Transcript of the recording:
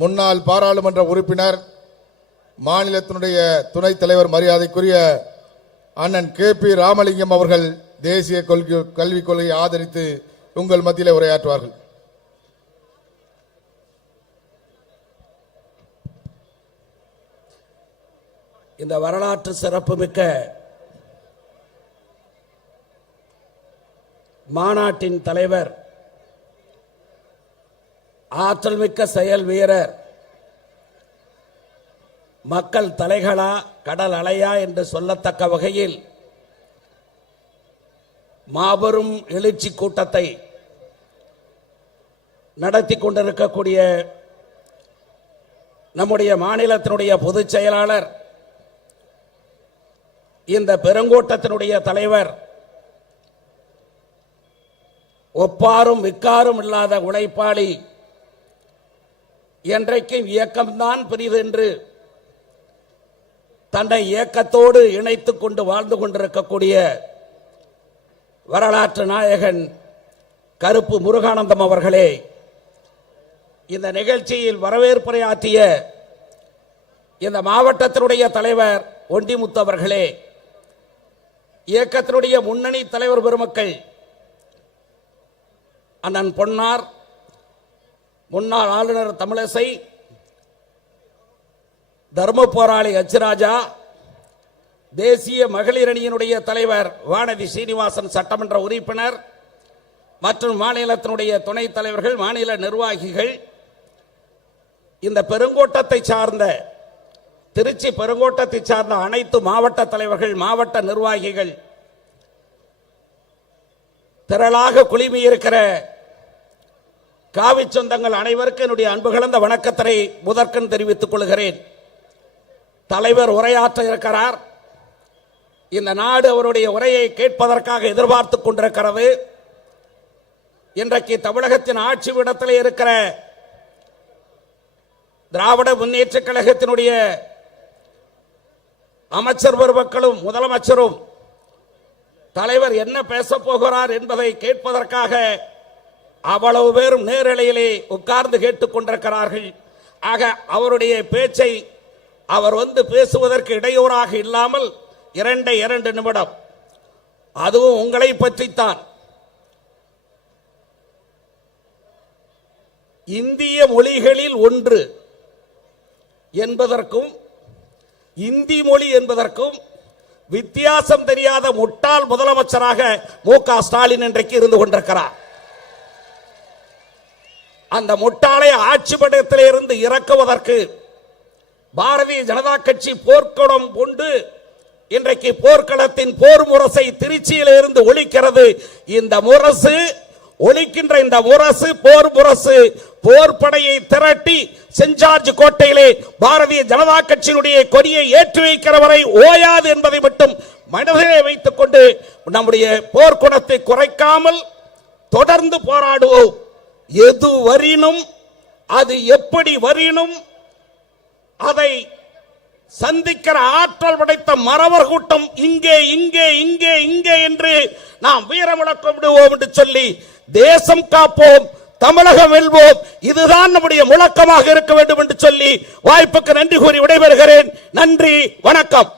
முன்னாள் பாராளுமன்ற உறுப்பினர் மாநிலத்தினுடைய துணைத் தலைவர் மரியாதைக்குரிய அண்ணன் KP ராமலிங்கம் அவர்கள் தேசிய கல்விக் கொள்கையை ஆதரித்து உங்கள் மத்தியிலே உரையாற்றுவார்கள். இந்த வரலாற்று சிறப்புமிக்க மாநாட்டின் தலைவர், ஆற்றல் மிக்க செயல் வீரர், மக்கள் தலைகளா கடல் அலையா என்று சொல்லத்தக்க வகையில் மாபெரும் எழுச்சி கூட்டத்தை நடத்தி கொண்டிருக்கக்கூடிய நம்முடைய மாநிலத்தினுடைய பொதுச் செயலாளர், இந்த பெருங்கூட்டத்தினுடைய தலைவர், ஒப்பாரும் மிக்காரும் இல்லாத உழைப்பாளி, என்றைக்கும் இயக்கம்தான் பெரிது என்று தன்னை இயக்கத்தோடு இணைத்துக் கொண்டு வாழ்ந்து கொண்டிருக்கக்கூடிய வரலாற்று நாயகன் கருப்பு முருகானந்தம் அவர்களே, இந்த நிகழ்ச்சியில் வரவேற்புரையாற்றிய இந்த மாவட்டத்தினுடைய தலைவர் ஒண்டிமுத்து அவர்களே, இயக்கத்தினுடைய முன்னணி தலைவர் பெருமக்கள், அண்ணன் பொன்னார், முன்னாள் ஆளுநர் தமிழிசை, தர்ம போராளி அச்சுராஜா, தேசிய மகளிர் அணியினுடைய தலைவர் வானதி சீனிவாசன் சட்டமன்ற உறுப்பினர் மற்றும் மாநிலத்தினுடைய துணைத் தலைவர்கள், மாநில நிர்வாகிகள், இந்த பெருங்கோட்டத்தை சார்ந்த திருச்சி பெருங்கோட்டத்தை சார்ந்த அனைத்து மாவட்ட தலைவர்கள், மாவட்ட நிர்வாகிகள், திரளாக குழுமியிருக்கிற காவி சொந்தங்கள் அனைவருக்கும் என்னுடைய அன்பு கலந்த வணக்கத்தை முதற்கண் தெரிவித்துக் கொள்கிறேன். தலைவர் உரையாற்ற இருக்கிறார். இந்த நாடு அவருடைய உரையை கேட்பதற்காக எதிர்பார்த்துக் கொண்டிருக்கிறது. இன்றைக்கு தமிழகத்தின் ஆட்சி விடத்தில் இருக்கிற திராவிட முன்னேற்ற கழகத்தினுடைய அமைச்சர் பெருமக்களும் முதலமைச்சரும் தலைவர் என்ன பேசப் போகிறார் என்பதை கேட்பதற்காக அவ்வளவு பேரும் நேரலையிலே உட்கார்ந்து கேட்டுக் கொண்டிருக்கிறார்கள். ஆக அவருடைய பேச்சை அவர் பேசுவதற்கு இடையூறாக இல்லாமல் 2 நிமிடம், அதுவும் உங்களை பற்றித்தான். இந்திய மொழிகளில் ஒன்று என்பதற்கும் இந்தி மொழி என்பதற்கும் வித்தியாசம் தெரியாத முட்டாள் முதலமைச்சராக மு.க. ஸ்டாலின் இன்றைக்கு இருந்து கொண்டிருக்கிறார். அந்த முட்டாளை ஆட்சி படத்திலே இருந்து இறக்குவதற்கு பாரதிய ஜனதா கட்சி போர்க்குணம் கொண்டு இன்றைக்கு போர்க்களத்தின் போர் முரசை திருச்சியில் இருந்து ஒழிக்கிறது. இந்த முரசு ஒழிக்கின்ற இந்த முரசு, போர் முரசு, போர் படையை திரட்டி செஞ்சார்ஜ் கோட்டையிலே பாரதிய ஜனதா கட்சியினுடைய கொடியை ஏற்றி வைக்கிற வரை ஓயாது என்பதை மட்டும் மனதிலே வைத்துக் கொண்டு நம்முடைய போர்க்குணத்தை குறைக்காமல் தொடர்ந்து போராடுவோம். எது வரினும், அது எப்படி வரினும், அதை சந்திக்கிற ஆற்றல் படைத்த மறவர் கூட்டம் இங்கே இங்கே இங்கே இங்கே என்று நாம் வீரமுழக்கம் விடுவோம் என்று சொல்லி தேசம் காப்போம், தமிழகம் வெல்வோம், இதுதான் நம்முடைய முழக்கமாக இருக்க வேண்டும் என்று சொல்லி வாய்ப்புக்கு நன்றி கூறி விடைபெறுகிறேன். நன்றி, வணக்கம்.